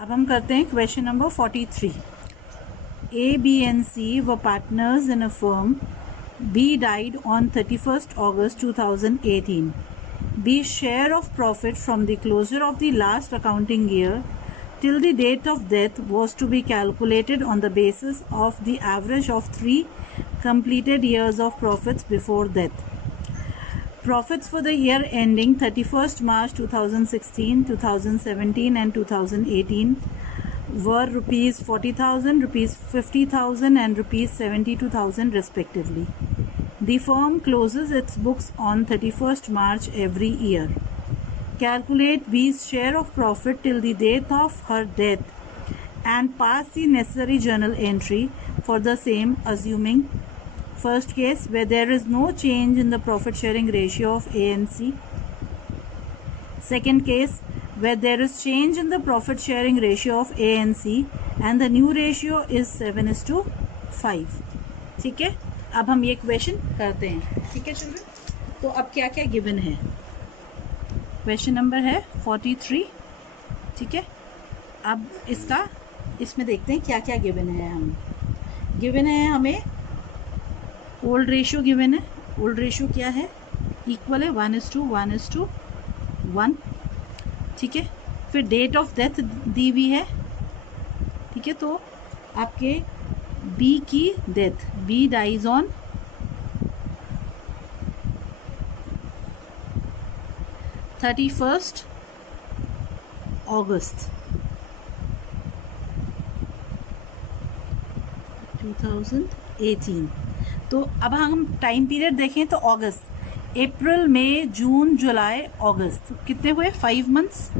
अब हम करते हैं question number 43. A, B and C were partners in a firm. B died on 31st August 2018. B's share of profit from the closure of the last accounting year till the date of death was to be calculated on the basis of the average of 3 completed years of profits before death. Profits for the year ending 31st March 2016, 2017 and 2018 were rupees 40,000, rupees 50,000 and rupees 72,000 respectively. The firm closes its books on 31st March every year. Calculate B's share of profit till the date of her death and pass the necessary journal entry for the same, assuming first case where there is no change in the profit sharing ratio of A and C. Second case where there is change in the profit sharing ratio of A and C and the new ratio is 7:5. ठीक है, अब हम ये question करते हैं. ठीक है children, तो अब क्या क्या गिवन है. क्वेश्चन नंबर है 43. ठीक है, अब इसमें देखते हैं क्या क्या गिवन है. गिवन है हमें ओल्ड रेशियो गिवन है. ओल्ड रेशियो क्या है, इक्वल है 1:1:1. ठीक है, फिर डेट ऑफ डेथ दी हुई है. ठीक है, तो आपके बी की death, B dies on 31st August 2018. तो अब हम टाइम पीरियड देखें तो अगस्त, अप्रैल, मई, जून, जुलाई, अगस्त, तो कितने हुए, 5 मंथ्स.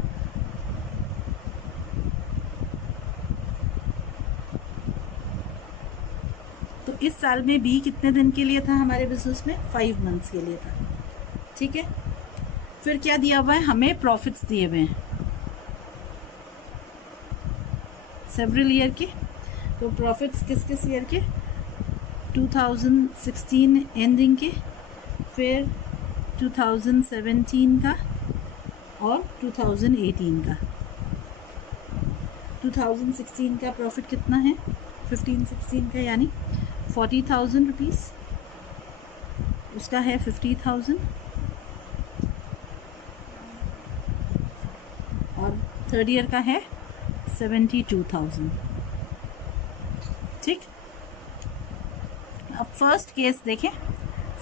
तो इस साल में बी कितने दिन के लिए था हमारे बिजनेस में, 5 मंथ्स के लिए था. ठीक है, फिर क्या दिया हुआ है हमें, प्रॉफिट्स दिए हुए हैं सेवरल ईयर के. तो प्रॉफिट्स किस किस ईयर के, 2016 एंडिंग के, फिर 2017 का और 2018 का. 2016 का प्रॉफिट कितना है, 15-16 का, यानी 40,000 रुपीज़, उसका है 50,000. और थर्ड ईयर का है 72,000. ठीक, अब फर्स्ट केस देखें.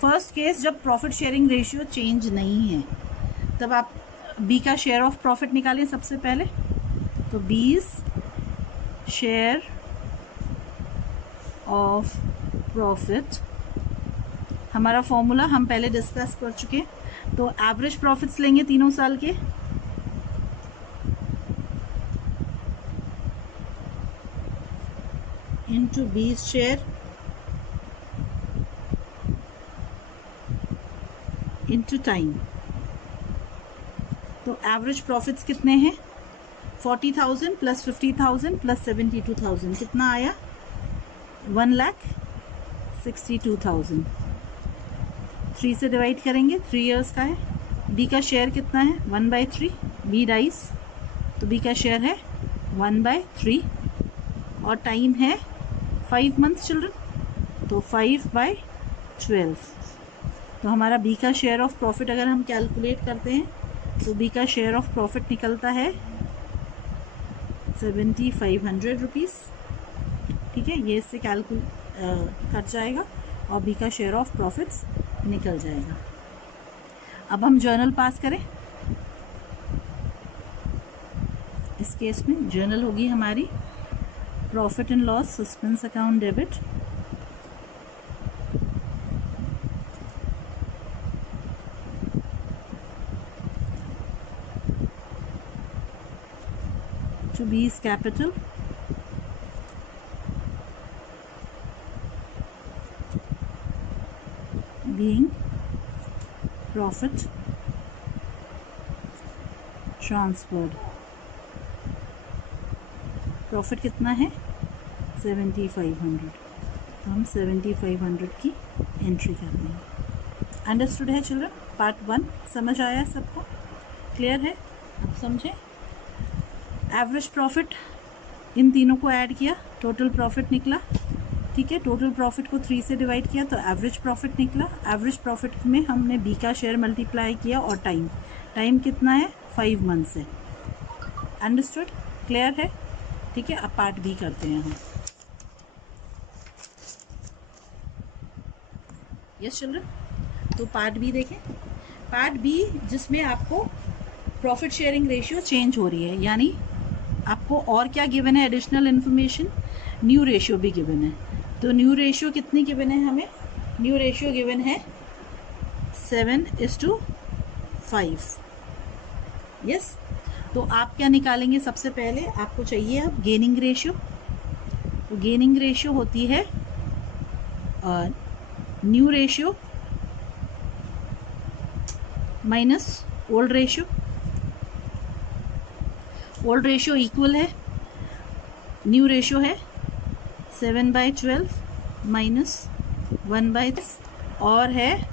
फर्स्ट केस जब प्रॉफिट शेयरिंग रेशियो चेंज नहीं है तब आप बी का शेयर ऑफ प्रॉफिट निकालें सबसे पहले. तो बीज शेयर ऑफ प्रॉफिट, हमारा फॉर्मूला हम पहले डिस्कस कर चुके हैं. तो एवरेज प्रॉफिट्स लेंगे तीनों साल के, इनटू बीज शेयर इनटू टाइम. तो एवरेज प्रॉफिट्स कितने हैं, 40,000 प्लस 50,000 प्लस 72,000, कितना आया, 1,62,000. 3 से डिवाइड करेंगे, 3 इयर्स का है. बी का शेयर कितना है, 1/3. बी डाइस, तो बी का शेयर है 1/3 और टाइम है 5 मंथ्स चिल्ड्रन, तो 5/12. तो हमारा बी का शेयर ऑफ प्रॉफिट अगर हम कैलकुलेट करते हैं तो बी का शेयर ऑफ प्रॉफिट निकलता है 7,500 रुपीज़. ठीक है, ये इससे कट जाएगा और बी का शेयर ऑफ प्रॉफिट्स निकल जाएगा. अब हम जर्नल पास करें. इस केस में जर्नल होगी हमारी profit and loss suspense account debit. to B's capital, being profit transferred. Profit कितना है, 7,500. तो हम 7,500 की एंट्री कर देंगे. अंडरस्टूड है चिल्ड्रन, पार्ट 1 समझ आया सबको, क्लियर है. अब समझें एवरेज प्रॉफिट इन तीनों को ऐड किया, टोटल प्रॉफिट निकला। ठीक है, टोटल प्रॉफिट को 3 से डिवाइड किया तो एवरेज प्रॉफिट निकला। एवरेज प्रॉफिट में हमने बी का शेयर मल्टीप्लाई किया और टाइम कितना है, 5 मंथ्स है। अंडरस्टूड, क्लियर है? ठीक है, अब पार्ट बी करते हैं हम। यस चिल्ड्रन, तो पार्ट बी देखें। पार्ट बी जिसमें आपको प्रॉफिट शेयरिंग रेशियो चेंज हो रही है, यानी आपको और क्या गिवन है, एडिशनल इन्फॉर्मेशन, न्यू रेशियो भी गिवन है। तो न्यू रेशियो कितनी गिवन है हमें? न्यू रेशियो गिवन है 7:5। यस, तो आप क्या निकालेंगे? सबसे पहले आपको चाहिए अब गेनिंग रेशियो। तो गेनिंग रेशियो होती है new ratio minus old ratio. Old ratio equal है, न्यू रेशियो है 7/12 माइनस 1/10 और है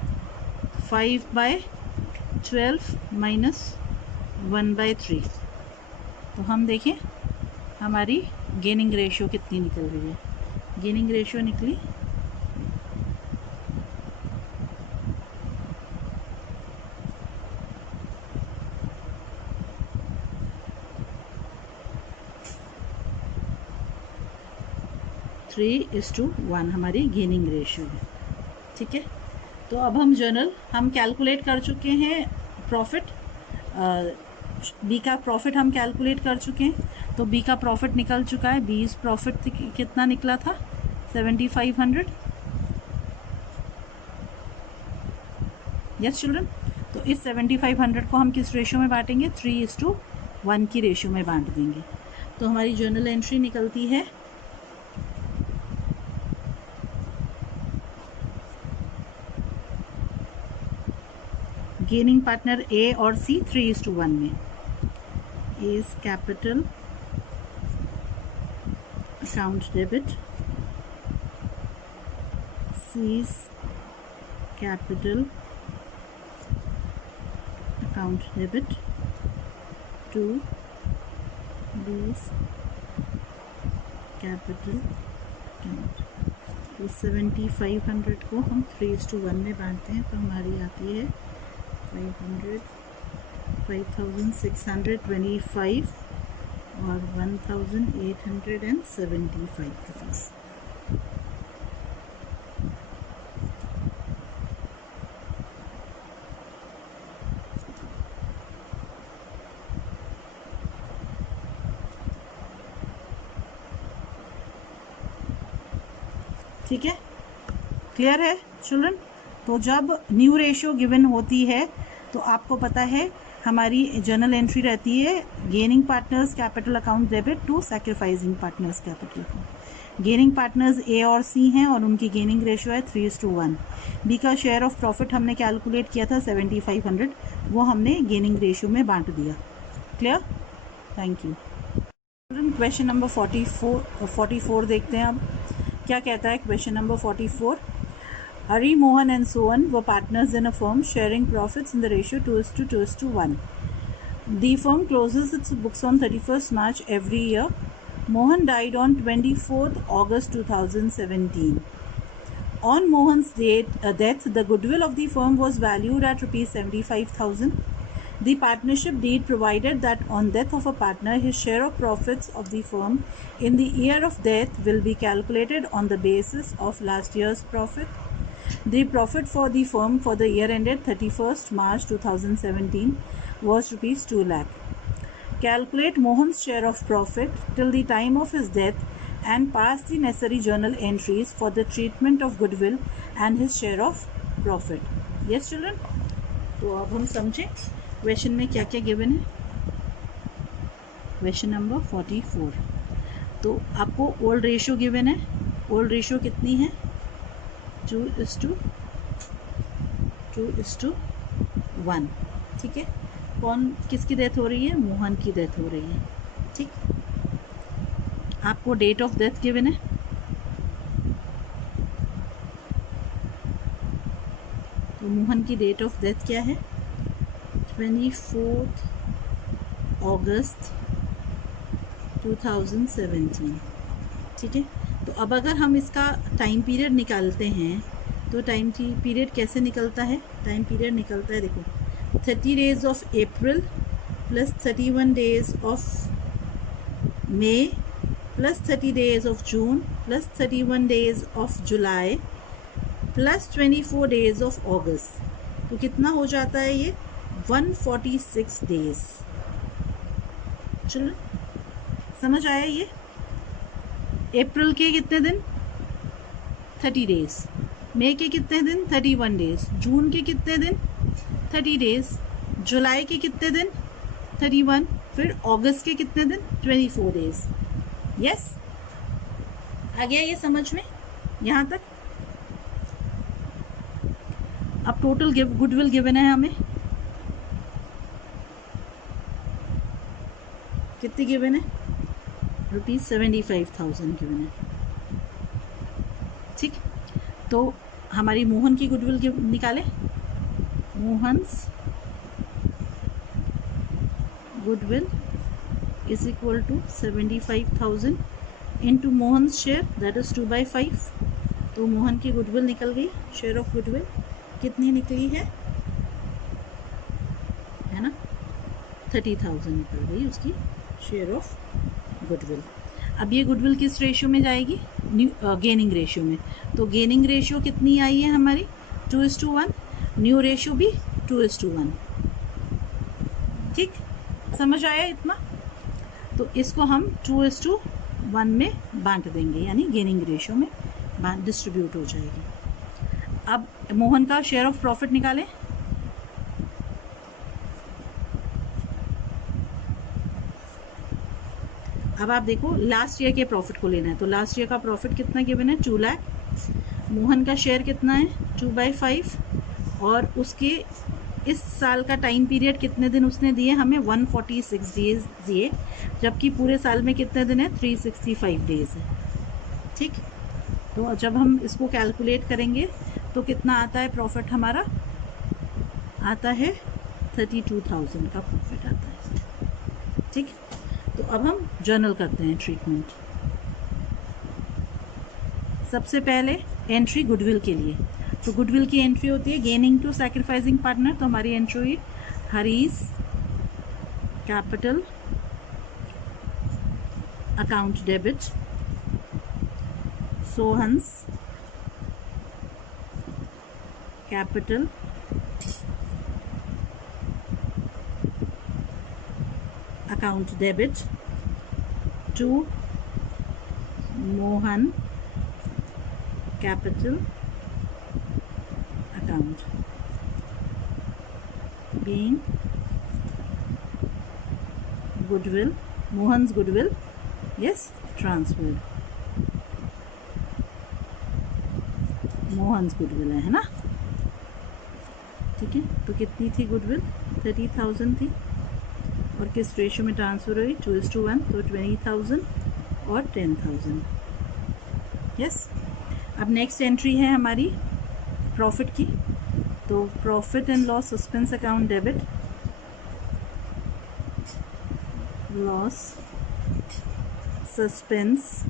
5/12 माइनस 1/3। तो हम देखें हमारी गेनिंग रेशियो कितनी निकल रही है। गेनिंग रेशियो निकली 3:1 हमारी गेनिंग रेशियो है। ठीक है, तो अब हम कैलकुलेट कर चुके हैं प्रॉफिट, बी का प्रॉफिट हम कैलकुलेट कर चुके हैं। तो बी का प्रॉफिट निकल चुका है। बी प्रॉफिट कितना निकला था? 7500। यस चिल्ड्रन, तो इस 7500 को हम किस रेशियो में बांटेंगे? 3:1 की रेशियो में बांट देंगे। तो हमारी जर्नल एंट्री निकलती है गेनिंग पार्टनर ए और सी 3:1 में। A is capital account debit, C is capital account debit to B is capital account. तो 7500 को हम 3:1 में बांटते हैं तो हमारी आती है 5,625 और 1,875 रुपीज़। ठीक है, क्लियर है चिल्ड्रन? तो जब न्यू रेशियो गिवन होती है तो आपको पता है हमारी जर्नल एंट्री रहती है gaining partners capital account debit to sacrificing partners capital account. Gaining partners A और सी हैं और उनकी गेनिंग रेशियो है 3:1। बी का शेयर ऑफ प्रॉफिट हमने कैलकुलेट किया था 7500, वो हमने गेनिंग रेशियो में बांट दिया। Clear? Thank you. Question number 44 देखते हैं अब क्या कहता है। Question number 44, Hari, Mohan and so on were partners in a firm sharing profits in the ratio 2:1. The firm closes its books on 31st March every year. Mohan died on 24th August 2017. On Mohan's death, the goodwill of the firm was valued at rupees 75,000. The partnership deed provided that on death of a partner, his share of profits of the firm in the year of death will be calculated on the basis of last year's profit. The profit for the firm for the year ended 31st March 2017 was rupees 2 lakh. Calculate Mohan's share of profit till the time of his death and pass the necessary journal entries for the treatment of goodwill and his share of profit. Yes children? तो अब हम समझें question में क्या क्या given है। Question number 44, तो आपको ओल्ड रेशियो गिवन है। ओल्ड रेशियो कितनी है? 2:1। ठीक है, कौन किसकी डेथ हो रही है? मोहन की डेथ हो रही है। ठीक, आपको डेट ऑफ डेथ गिवन है। तो मोहन की डेट ऑफ डेथ क्या है? 24 अगस्त 2017। ठीक है, तो अब अगर हम इसका टाइम पीरियड निकालते हैं तो टाइम पीरियड कैसे निकलता है? टाइम पीरियड निकलता है, देखो, 30 days of April plus 31 days of May plus 30 days of June plus 31 days of July plus 24 days of August. तो कितना हो जाता है ये? 146 डेज। चलो, समझ आया ये? अप्रैल के कितने दिन? 30 डेज। मई के कितने दिन? 31 डेज। जून के कितने दिन? 30 डेज। जुलाई के कितने दिन? 31। फिर अगस्त के कितने दिन? 24 डेज। यस, आ गया ये समझ में यहाँ तक? अब टोटल गुडविल गिवन है हमें, कितनी गिवन है? ₹75,000 गिवन है। ठीक, तो हमारी मोहन की गुडविल निकाले। Mohan's goodwill is equal to 75,000 into Mohan's share, that is 2/5। तो मोहन की गुडविल निकल गई, शेयर ऑफ गुडविल कितनी निकली है ना? 30,000 निकल गई उसकी शेयर ऑफ गुडविल। अब ये गुडविल किस रेशियो में जाएगी? गेनिंग रेशियो में। तो गेनिंग रेशियो कितनी आई है हमारी? 2:1। न्यू रेशियो भी 2:1। ठीक, समझ आया इतना? तो इसको हम 2:1 में बांट देंगे, यानी गेनिंग रेशियो में डिस्ट्रीब्यूट हो जाएगी। अब मोहन का शेयर ऑफ प्रॉफिट निकालें। अब आप देखो, लास्ट ईयर के प्रॉफिट को लेना है, तो लास्ट ईयर का प्रॉफिट कितना गिवन है? 2 लाख। मोहन का शेयर कितना है? 2/5। और उसके इस साल का टाइम पीरियड कितने दिन उसने दिए हमें? 146 डेज दिए, जबकि पूरे साल में कितने दिन है? 365 डेज है। ठीक, तो जब हम इसको कैलकुलेट करेंगे तो कितना आता है प्रॉफिट हमारा? आता है 32,000 का प्रॉफिट आता है। ठीक, तो अब हम जर्नल करते हैं ट्रीटमेंट। सबसे पहले एंट्री गुडविल के लिए, तो गुडविल की एंट्री होती है गेनिंग टू सैक्रिफाइसिंग पार्टनर। तो हमारी एंट्री हुई Harish capital account debit, Sohan's capital account debit to Mohan capital account, being goodwill, Mohan's goodwill, yes, transferred. Mohan's goodwill है ना? ठीक है, तो कितनी थी गुडविल? 30,000 थी, और किस रेशियो में ट्रांसफ़र हुई? 2:1, तो 20,000 और 10,000। यस, अब नेक्स्ट एंट्री है हमारी प्रॉफिट की। तो profit and loss suspense account debit, loss suspense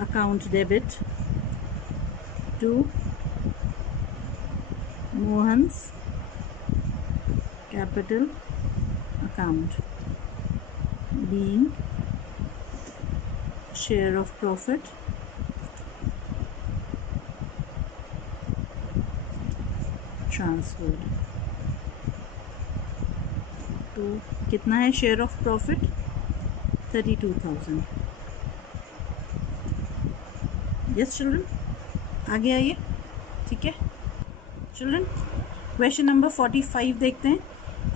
account debit to Mohan's capital account, being share of profit transferred. तो कितना है share of profit? 32,000। Yes children, आ गया ये? ठीक है चिल्ड्रन, क्वेश्चन नंबर 45 देखते हैं।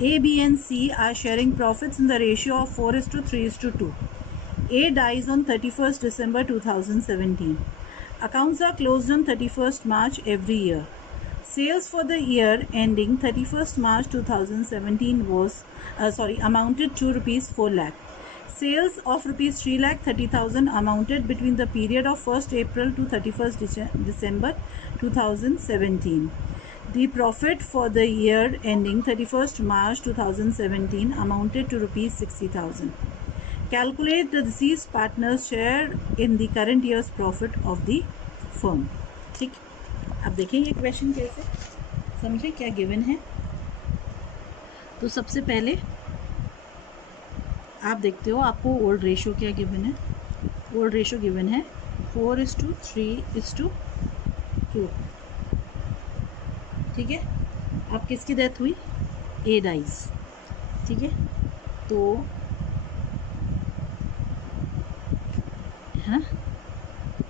A, B and C are sharing profits in the ratio of 4:3:2. A dies on 31st December 2017. Accounts are closed on 31st March every year. Sales for the year ending 31st March 2017 amounted to rupees 4 lakh. Sales of rupees 3,30,000 amounted between the period of 1st April to 31st December 2017. The profit for the year ending 31st March 2017 amounted to rupees 60,000. Calculate the deceased partner's share in the current year's profit of the firm. ठीक, अब देखें ये question कैसे समझे, क्या given है। तो सबसे पहले आप देखते हो आपको ओल्ड रेशियो क्या गिवन है। ओल्ड रेशियो गिवन है 4:3:2। ठीक है, अब किसकी डेथ हुई, ए डाइज। ठीक है, तो है ना,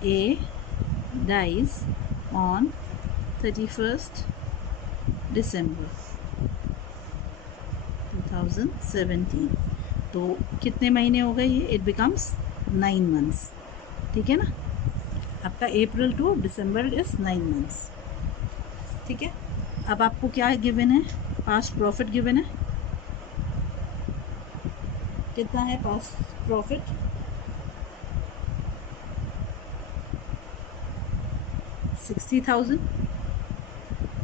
ए डाइज ऑन 31st December 2017। तो कितने महीने हो गए ये, इट बिकम्स 9 months। ठीक है ना, आपका अप्रैल टू दिसंबर इज 9 months। ठीक है, अब आपको क्या गिवन है, पास्ट प्रॉफिट गिवन है। कितना है past profit, 60,000।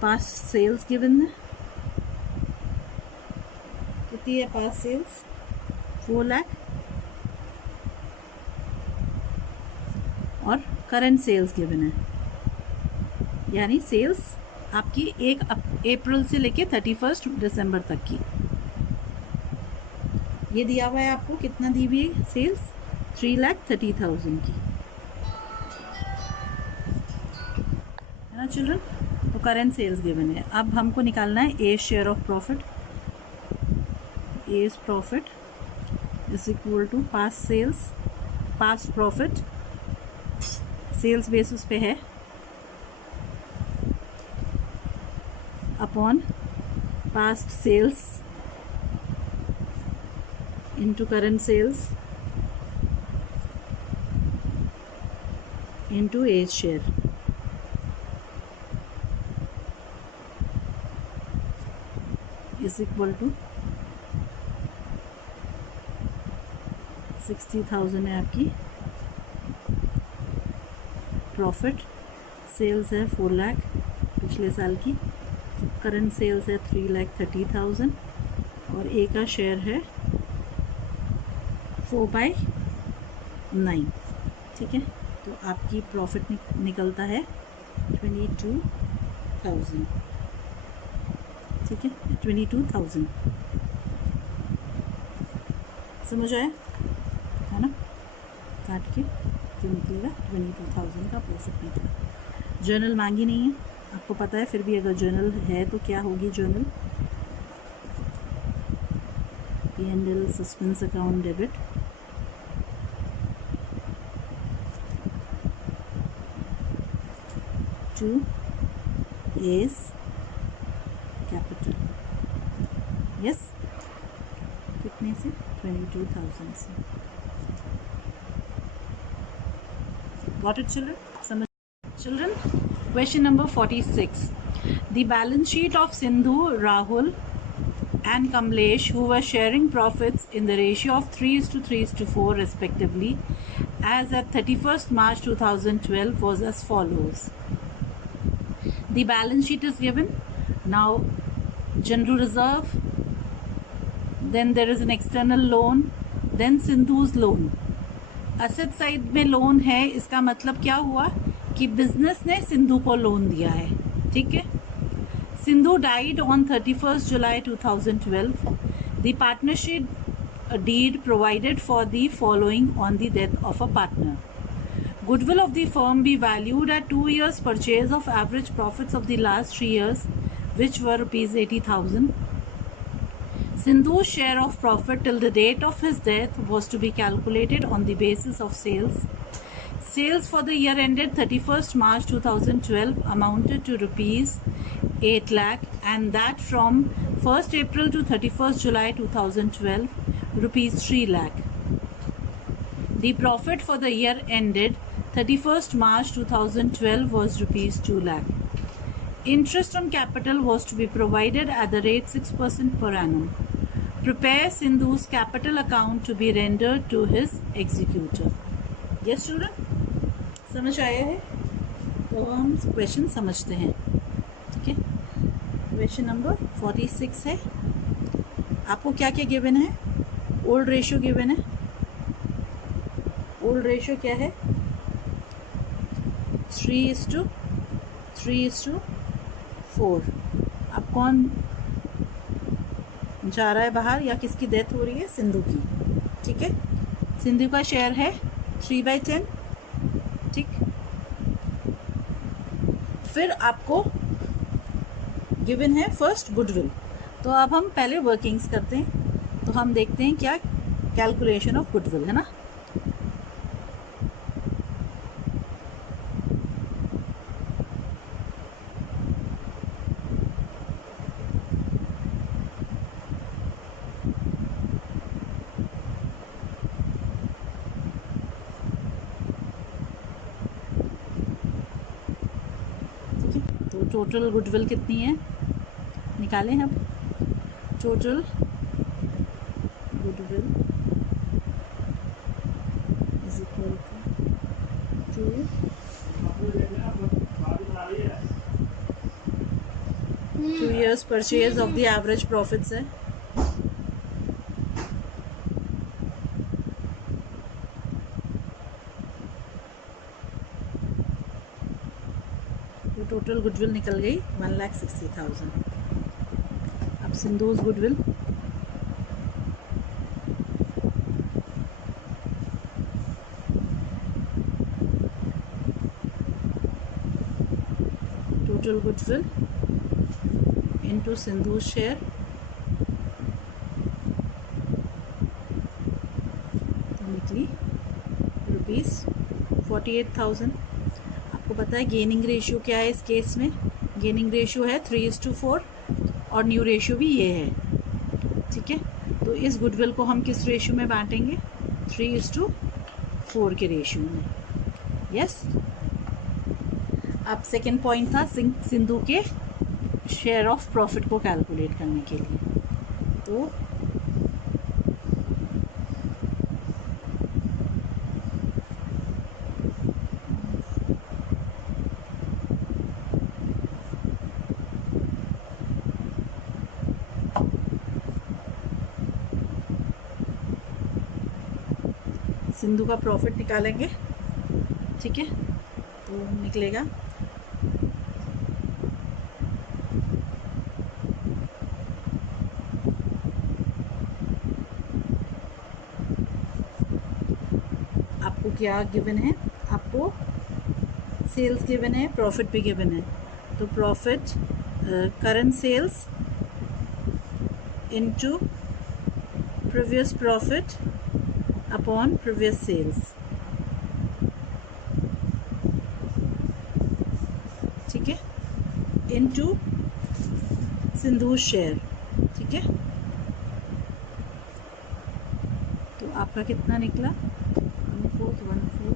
Past sales given है, कितनी है पास्ट सेल्स, 4 लाख। और करंट सेल्स गिवन है, यानी सेल्स आपकी 1 अप्रैल से लेके 31st दिसंबर तक की। ये दिया हुआ है आपको, कितना दी हुई है सेल्स, 3,30,000 की, है ना चिल्ड्रन। तो करंट सेल्स गिवन है। अब हमको निकालना है A share of profit. As profit is equal to past sales, past profit sales basis पे है, upon past sales into current sales into age share। is equal to 60,000 है आपकी प्रॉफिट, सेल्स है 4 लाख पिछले साल की, करंट सेल्स है 3,30,000 और ए का शेयर है 4/9। ठीक है, तो आपकी प्रॉफिट निकलता है 22,000। ठीक है, 22,000 समझ आया है ना, काट के जो निकलेगा 22,000 का प्रॉफिट निकलेगा। जर्नल मांगी नहीं है, आपको पता है, फिर भी अगर जर्नल है तो क्या होगी journal, P&L suspense account debit, to A's capital. Yes, कितने से, 22,000 से। गॉट इट चिल्ड्रन, समझ children. Question number 46, the balance sheet of Sindhu, Rahul and Kamlesh, who were sharing profits in the ratio of 3:3:4 respectively as at 31st March 2012 was as follows. The balance sheet is given. Now general reserve, then there is an external loan, then Sindhu's loan। asset side में loan है, इसका मतलब क्या हुआ कि business ने सिंधु को loan दिया है। ठीक है, Sindhu died on 31st July 2012. The partnership deed provided for the following on the death of a partner. Goodwill of the firm be valued at 2 years purchase of average profits of the last 3 years, which were rupees 80,000. Sindhu's share of profit till the date of his death was to be calculated on the basis of sales. Sales for the year ended 31st March 2012 amounted to rupees 8 lakh, and that from 1st April to 31st July 2012 rupees 3 lakh. The profit for the year ended 31st March 2012 was rupees 2 lakh. Interest on capital was to be provided at the rate 6% per annum. Prepare Sindhu's capital account to be rendered to his executor. Yes student, समझ आया है, तो हम question समझते हैं। ठीक है, question number 46 है। आपको क्या क्या गिवन है? ओल्ड रेशियो गिवन है। ओल्ड रेशियो क्या है? 3:4। अब कौन जा रहा है बाहर या किसकी डेथ हो रही है? सिंधु की। ठीक है, सिंधु का शेयर है 3/10। ठीक, फिर आपको गिवन है फर्स्ट गुडविल। तो अब हम पहले वर्किंग्स करते हैं। तो हम देखते हैं क्या कैलकुलेशन ऑफ गुडविल है ना। तो टोटल गुडविल कितनी है निकालें हम। Total goodwill is equal to 2 years purchase of the average profits है। तो टोटल गुडविल निकल गई 1,60,000। अब Sindhu's goodwill total goodwill into Sindhu share तो निकली ₹48,000। आपको पता है गेनिंग रेशियो क्या है इस केस में? गेनिंग रेशियो है 3:4 और न्यू रेशियो भी ये है। ठीक है, तो इस गुडविल को हम किस रेशियो में बांटेंगे? 3:4 के रेशियो में। यस। अब सेकेंड पॉइंट था सिंधु के शेयर ऑफ प्रॉफिट को कैलकुलेट करने के लिए। तो सिंधु का प्रॉफिट निकालेंगे। ठीक है, तो निकलेगा आपको क्या गिवन है? आपको सेल्स गिवन है, प्रॉफिट भी गिवन है। तो profit current sales into previous profit upon previous sales. ठीक है, इनटू सिंधु शेयर। ठीक है, तो आपका कितना निकला? 1/4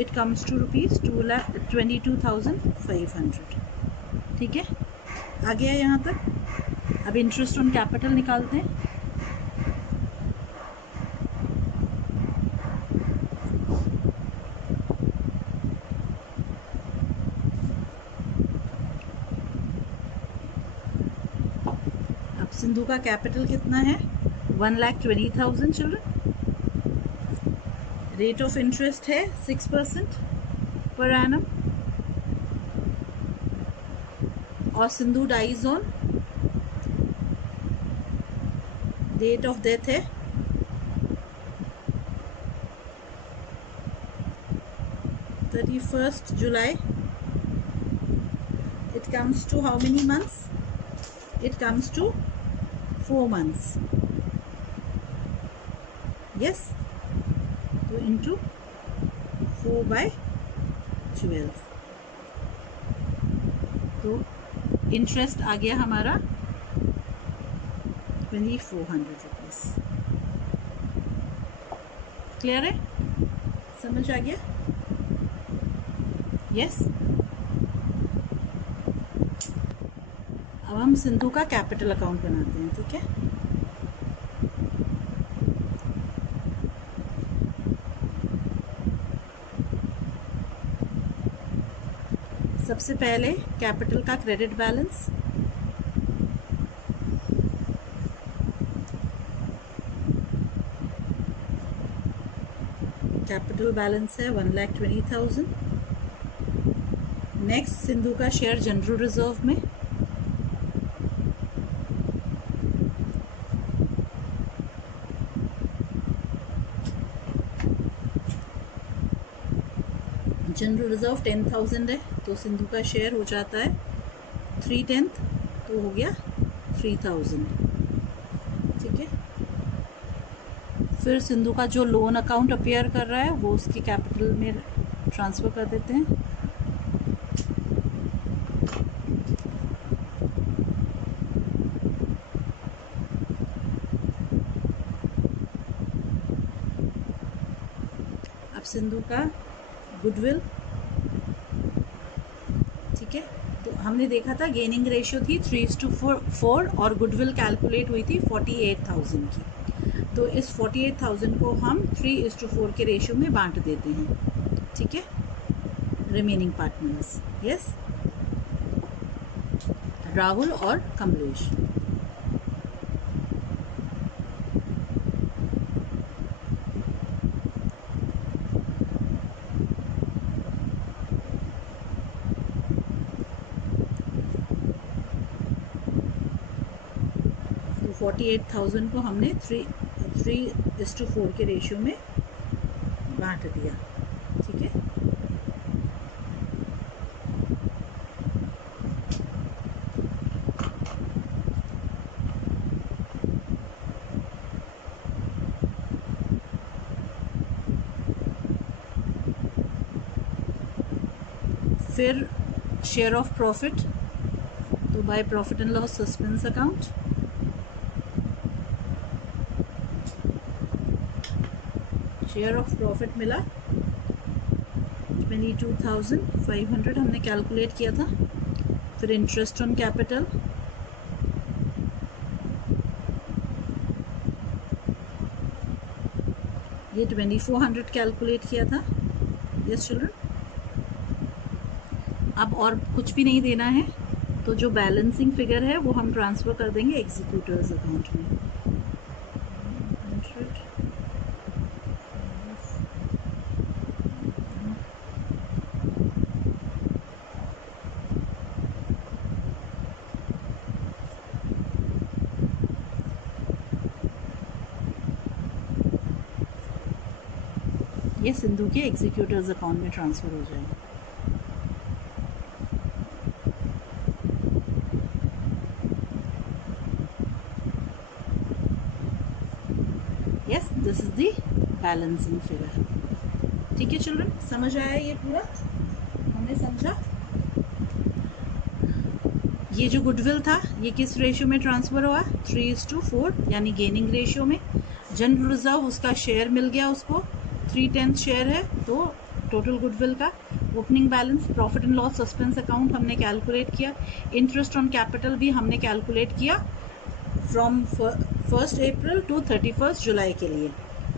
इट कम्स टू ₹22,500। ठीक है, आ गया यहाँ तक। अब इंटरेस्ट ऑन कैपिटल निकालते हैं। अब सिंधु का कैपिटल कितना है? 1,20,000 चिल्ड्रन। रेट ऑफ इंटरेस्ट है 6% पर एनम। और Sindhu dies on date of death है 31st July. It comes to how many months? It comes to 4 months. Yes, so into 4/12। तो इंटरेस्ट आ गया हमारा 2,400 रुपीज़। क्लियर है? समझ आ गया? यस। अब हम सिंधु का कैपिटल अकाउंट बनाते हैं। ठीक है, सबसे पहले कैपिटल का क्रेडिट बैलेंस, कैपिटल बैलेंस है 1,20,000। नेक्स्ट सिंधु का शेयर जनरल रिजर्व में, जनरल रिजर्व 10,000 है तो सिंधु का शेयर हो जाता है 3/10, तो हो गया 3,000। ठीक है, फिर सिंधु का जो लोन अकाउंट अपीयर कर रहा है वो उसकी कैपिटल में ट्रांसफ़र कर देते हैं। अब सिंधु का गुडविल, ठीक है, तो हमने देखा था गेनिंग रेशियो थी 3:4 और गुडविल कैलकुलेट हुई थी 48,000 की। तो इस 48,000 को हम 3:4 के रेशियो में बांट देते हैं। ठीक है, रिमेनिंग पार्टनर्स, यस, राहुल और कमलेश। तो 48,000 को हमने 3:4 के रेशियो में बांट दिया। ठीक है, फिर शेयर ऑफ प्रॉफिट, तो by profit and loss suspense account, share of profit मिला 22,500 हमने कैलकुलेट किया था। फिर इंटरेस्ट ऑन कैपिटल, ये 2,400 कैलकुलेट किया था। यस चिल्ड्रन, अब और कुछ भी नहीं देना है, तो जो बैलेंसिंग फिगर है वो हम ट्रांसफ़र कर देंगे एग्जीक्यूटर्स अकाउंट में। ये सिंधु के एग्जीक्यूटर्स अकाउंट में ट्रांसफ़र हो जाएगा। Yes, this is the balancing figure. ठीक है चिल्ड्रन, समझ आया ये पूरा? हमने समझा ये जो गुडविल था ये किस रेशियो में ट्रांसफ़र हुआ? 3:4 यानी गेनिंग रेशियो में। जनरल रिजर्व उसका शेयर मिल गया उसको, 3/10 शेयर है, तो टोटल गुडविल का opening balance, profit and loss suspense account हमने कैलकुलेट किया, इंटरेस्ट ऑन कैपिटल भी हमने कैलकुलेट किया फ्रॉम 1 अप्रैल टू 31 जुलाई के लिए।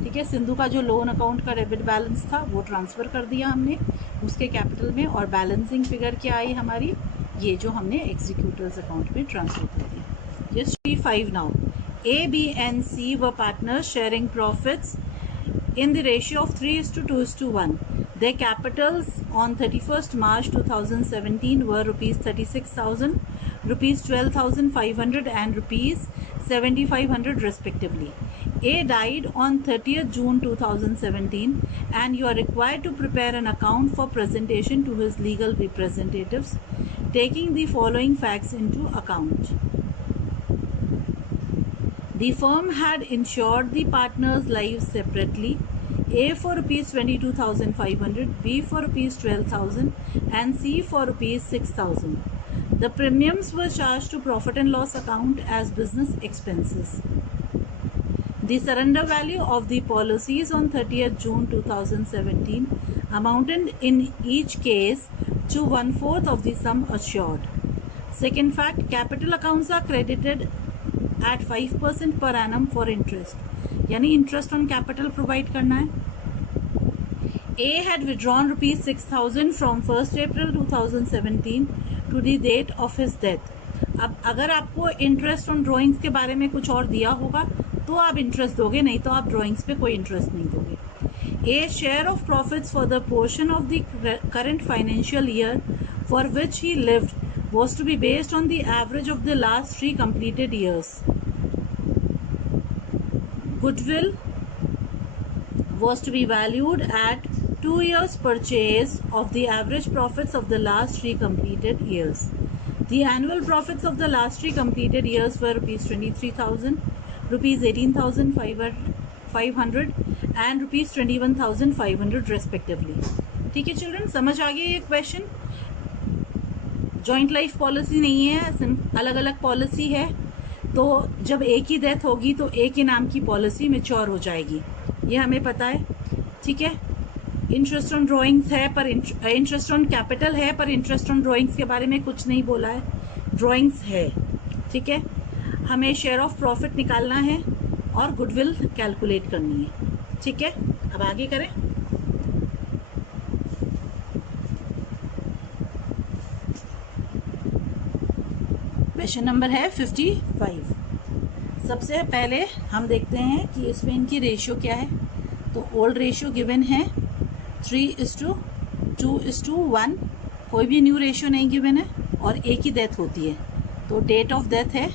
ठीक है, सिंधु का जो लोन अकाउंट का डेबिट बैलेंस था वो ट्रांसफ़र कर दिया हमने उसके कैपिटल में, और बैलेंसिंग फिगर क्या आई हमारी, ये जो हमने एग्जीक्यूटर्स अकाउंट में ट्रांसफ़र कर दी। Just 5 now, A, B and C were partners sharing profits in the ratio of 3:2:1. Their capitals on 31st March 2017 were rupees 36,000, rupees 12,500 and rupees 7,500 respectively. A died on 30th June 2017 and you are required to prepare an account for presentation to his legal representatives, taking the following facts into account. The firm had insured the partners' lives separately, A for rupees 22,500, B for rupees 12,000 and C for rupees 6,000. The premiums were charged to profit and loss account as business expenses. The surrender value of the policies on 30th June 2017 amounted in each case to 1/4 of the sum assured. Second fact, capital accounts are credited at 5% per annum for interest, यानी interest on capital provide करना है। A had withdrawn rupees 6,000 from 1st April 2017 to the date of his death. अब अगर आपको interest on drawings के बारे में कुछ और दिया होगा तो आप इंटरेस्ट दोगे, नहीं तो आप ड्राइंग्स पे कोई इंटरेस्ट नहीं दोगे. A share of profits for the portion of the current financial year for which he lived was to be based on the average of the last 3 completed years. Goodwill was to be valued at 2 years' purchase of the average profits of the last 3 completed years. The annual profits of the last 3 completed years were rupees 23,000, rupees 18,500 and rupees 21,500 respectively. ठीक है children, समझ आ गया ये question. Joint life policy नहीं है, अलग अलग policy है. तो जब एक ही डेथ होगी तो एक ही नाम की पॉलिसी मैच्योर हो जाएगी, ये हमें पता है. ठीक है, इंटरेस्ट ऑन ड्राइंग्स है पर इंटरेस्ट ऑन कैपिटल है, पर इंटरेस्ट ऑन ड्राइंग्स के बारे में कुछ नहीं बोला है. ड्राइंग्स है. ठीक है, हमें शेयर ऑफ प्रॉफिट निकालना है और गुडविल कैलकुलेट करनी है. ठीक है, अब आगे करें. क्वेश्चन नंबर है 55. सबसे पहले हम देखते हैं कि इसमें इनकी रेशियो क्या है. तो ओल्ड रेशियो गिवन है 3:2:1. कोई भी न्यू रेशियो नहीं गिवन है और एक ही डेथ होती है. तो डेट ऑफ डेथ है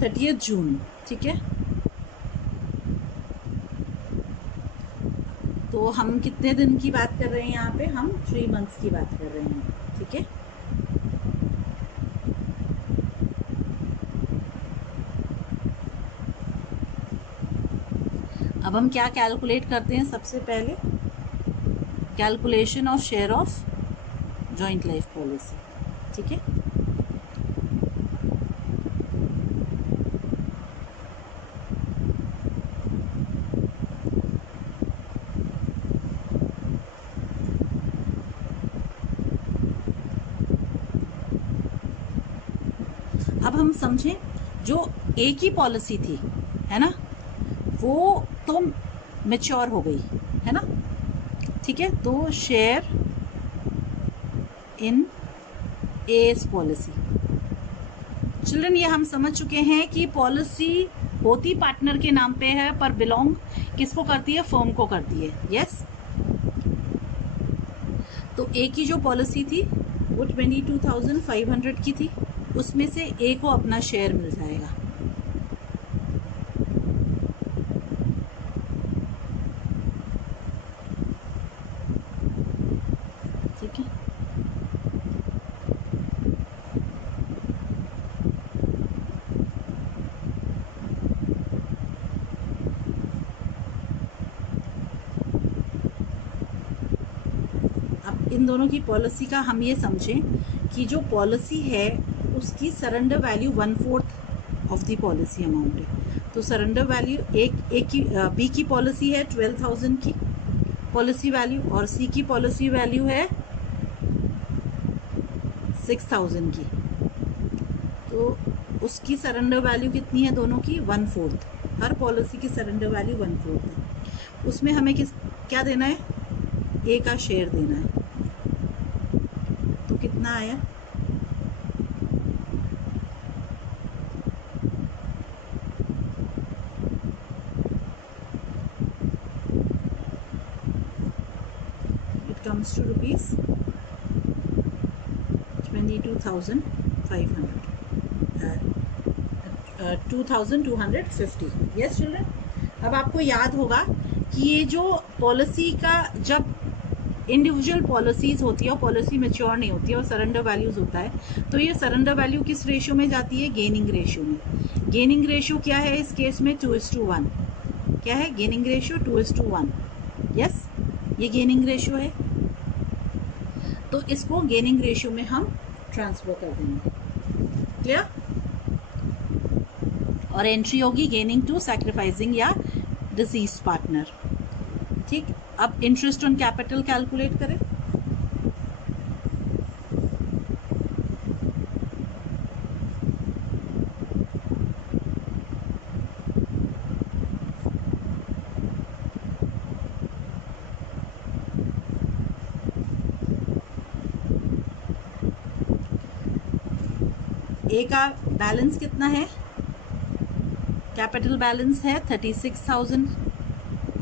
30 जून. ठीक है, तो हम कितने दिन की बात कर रहे हैं यहाँ पे, हम 3 मंथ्स की बात कर रहे हैं. ठीक है, अब हम क्या कैलकुलेट करते हैं. सबसे पहले calculation of share of joint life policy. ठीक है, अब हम समझें, जो एक ही पॉलिसी थी है ना, वो तो मैच्योर हो गई है ना. ठीक है, तो share in S policy. Children, ये हम समझ चुके हैं कि पॉलिसी होती पार्टनर के नाम पे है पर बिलोंग किसको करती है, फर्म को करती है. यस, तो ए की जो पॉलिसी थी वो 22,500 की थी, उसमें से ए को अपना शेयर मिल जाएगा. ठीक है, अब इन दोनों की पॉलिसी का हम ये समझें कि जो पॉलिसी है उसकी surrender value 1/4 of the policy amount है. तो सरेंडर वैल्यू एक की बी की पॉलिसी है 12,000 की पॉलिसी वैल्यू और सी की पॉलिसी वैल्यू है 6,000 की. तो उसकी सरेंडर वैल्यू कितनी है दोनों की, 1/4. हर पॉलिसी की सरेंडर वैल्यू 1/4 है. उसमें हमें क्या देना है, ए का शेयर देना है. तो कितना आया, comes to rupees 22,500, 2,250. Yes children, अब आपको याद होगा कि ये जो पॉलिसी का जब इंडिविजुअल पॉलिसीज होती है और पॉलिसी मैच्योर नहीं होती है और सरेंडर वैल्यूज होता है, तो ये सरेंडर वैल्यू किस रेशियो में जाती है, गेनिंग रेशियो में. गेनिंग रेशियो क्या है इस केस में, 2:1. क्या है गेनिंग रेशियो, 2:1. यस, ये गेनिंग रेशियो है. तो इसको गेनिंग रेशियो में हम ट्रांसफर कर देंगे. क्लियर, और एंट्री होगी गेनिंग टू सैक्रिफाइसिंग या डिसीज पार्टनर. ठीक, अब इंटरेस्ट ऑन कैपिटल कैलकुलेट करें. ए का बैलेंस कितना है? कैपिटल बैलेंस है 36,000।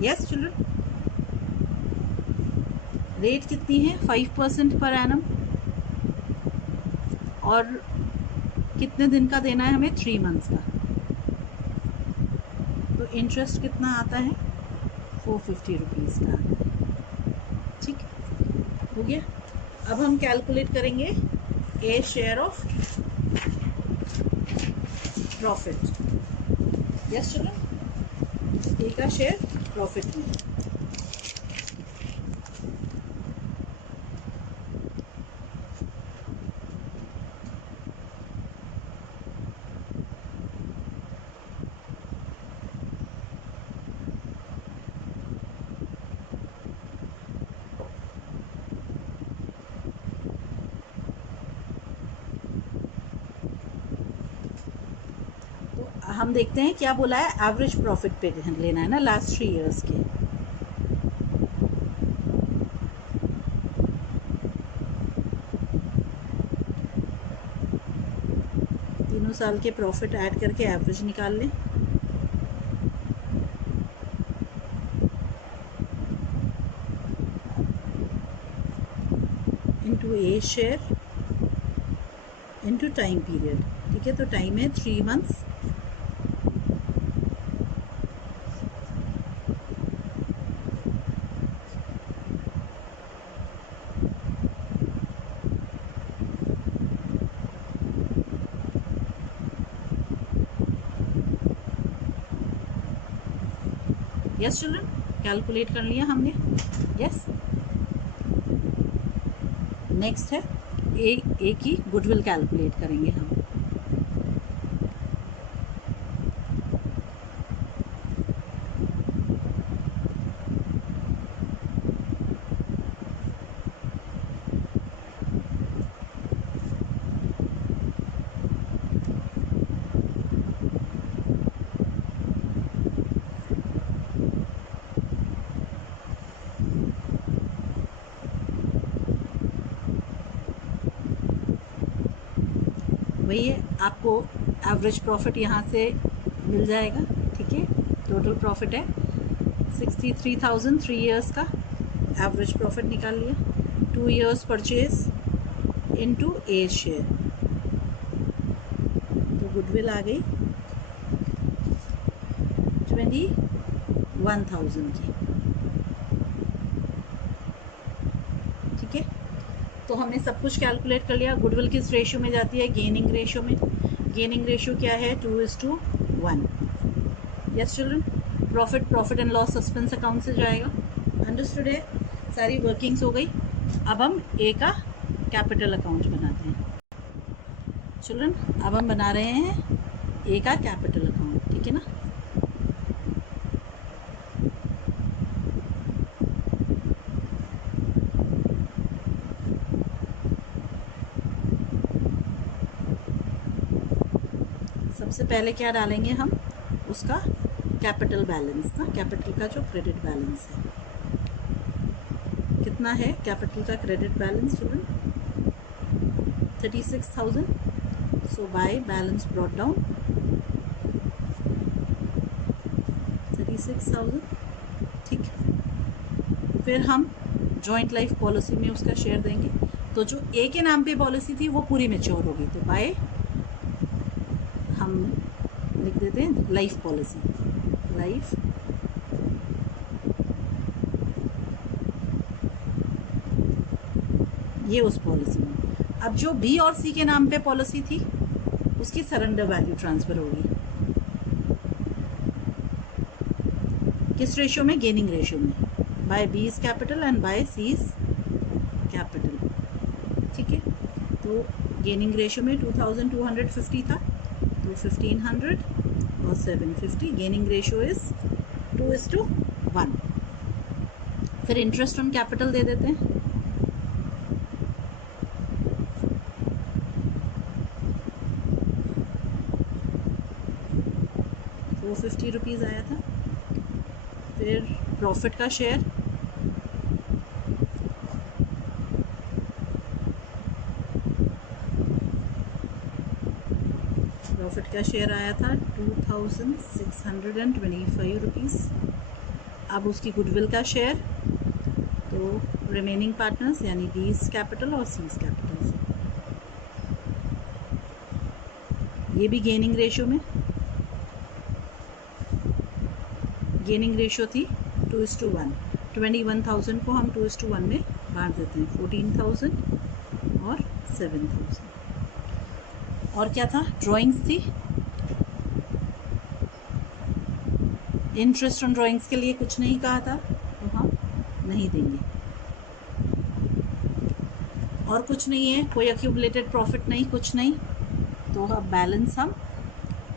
Yes children. रेट कितनी है? 5% पर एनम। और कितने दिन का देना है हमें? 3 मंथ्स का। तो इंटरेस्ट कितना आता है? 450 रुपीज़ का आता है। ठीक, हो गया। अब हम कैलकुलेट करेंगे A share of profit. Yes children, A का शेयर प्रॉफिट में। हम देखते हैं क्या बोला है, एवरेज प्रॉफिट पे लेना है ना, लास्ट 3 इयर्स के। तीनों साल के प्रॉफिट ऐड करके एवरेज निकाल लें। इनटू ए शेयर इनटू टाइम पीरियड। ठीक है, तो टाइम है 3 मंथ्स। यस चिल्ड्रन, कैलकुलेट कर लिया हमने। यस, नेक्स्ट है ए की गुडविल कैलकुलेट करेंगे हम। वही है, आपको एवरेज प्रॉफिट यहाँ से मिल जाएगा। ठीक है, टोटल प्रॉफिट है 63,000 3 इयर्स का। एवरेज प्रॉफिट निकाल लिया। 2 इयर्स परचेज इनटू ए शेयर, तो गुडविल आ गई 21,000 की। ठीक है, तो हमने सब कुछ कैलकुलेट कर लिया। गुडविल किस रेशियो में जाती है? गेनिंग रेशियो में। गेनिंग रेशियो क्या है? 2:1। Yes children, profit and loss suspense account से जाएगा। अंडरस्टूड है, सारी वर्किंग्स हो गई। अब हम ए का कैपिटल अकाउंट बनाते हैं। चिल्ड्रन, अब हम बना रहे हैं ए का कैपिटल अकाउंट। ठीक है ना। सबसे पहले क्या डालेंगे हम? उसका कैपिटल बैलेंस ना, कैपिटल का जो क्रेडिट बैलेंस है। कितना है कैपिटल का credit balance children? 36,000। So by balance brought down 36,000। ठीक, फिर हम जॉइंट लाइफ पॉलिसी में उसका शेयर देंगे। तो जो ए के नाम पे पॉलिसी थी वो पूरी मैच्योर होगी, तो बाय हम लिख देते हैं लाइफ पॉलिसी। लाइफ ये उस पॉलिसी में। अब जो बी और सी के नाम पे पॉलिसी थी उसकी सरेंडर वैल्यू ट्रांसफ़र होगी। किस रेशियो में? गेनिंग रेशियो में, by B's capital and by C's capital. ठीक है, तो गेनिंग रेशियो में 2250 था, तो 1500 और 750। Gaining ratio is 2:1। फिर इंटरेस्ट ऑन कैपिटल दे देते हैं। ₹50 आया था। फिर प्रॉफिट का शेयर प्रॉफिट का शेयर आया था 2625 रुपीज़। अब उसकी गुडविल का शेयर, तो रिमेनिंग पार्टनर्स यानी बीस कैपिटल और सीज कैपिटल से, ये भी गेनिंग रेशो में, गेनिंग रेशो थी 2:1। 21,000 को हम 2:1 में बांट देते हैं, 14,000 और 7,000। और क्या था, ड्राइंग्स थी, इंटरेस्ट ऑन ड्राइंग्स के लिए कुछ नहीं कहा था तो हम नहीं देंगे। और कुछ नहीं है, कोई एक्यूमुलेटेड प्रॉफिट नहीं, कुछ नहीं, तो अब बैलेंस हम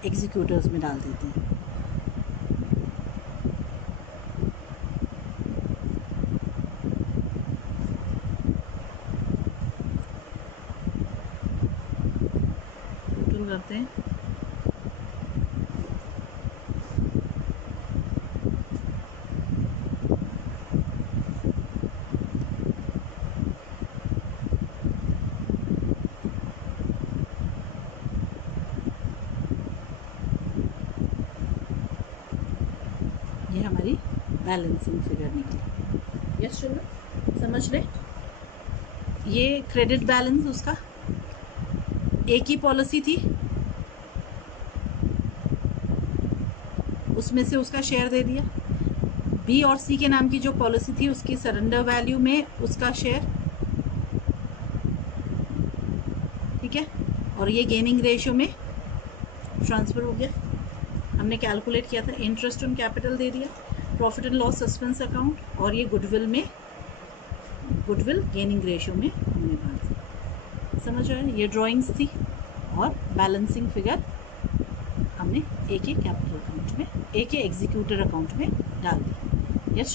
एग्जीक्यूटर्स में डाल देते हैं। टोटल करते हैं, ये हमारी बैलेंसिंग फिगर निकली। यस चिल्ड्रन, समझ रहे? ये क्रेडिट बैलेंस उसका, एक ही पॉलिसी थी, उसमें से उसका शेयर दे दिया। बी और सी के नाम की जो पॉलिसी थी उसकी सरेंडर वैल्यू में उसका शेयर, ठीक है, और ये गेनिंग रेशियो में ट्रांसफ़र हो गया। हमने कैलकुलेट किया था, इंटरेस्ट ऑन कैपिटल दे दिया, profit and loss suspense account, और ये गुडविल में, गुडविल गेनिंग रेशियो में हमने बांट दिया। समझ रहे हैं? ये ड्राइंग्स थी और बैलेंसिंग फिगर हमने एक एक कैपिटल अकाउंट में, एक एक एग्जीक्यूटर अकाउंट में डाल दी। यस।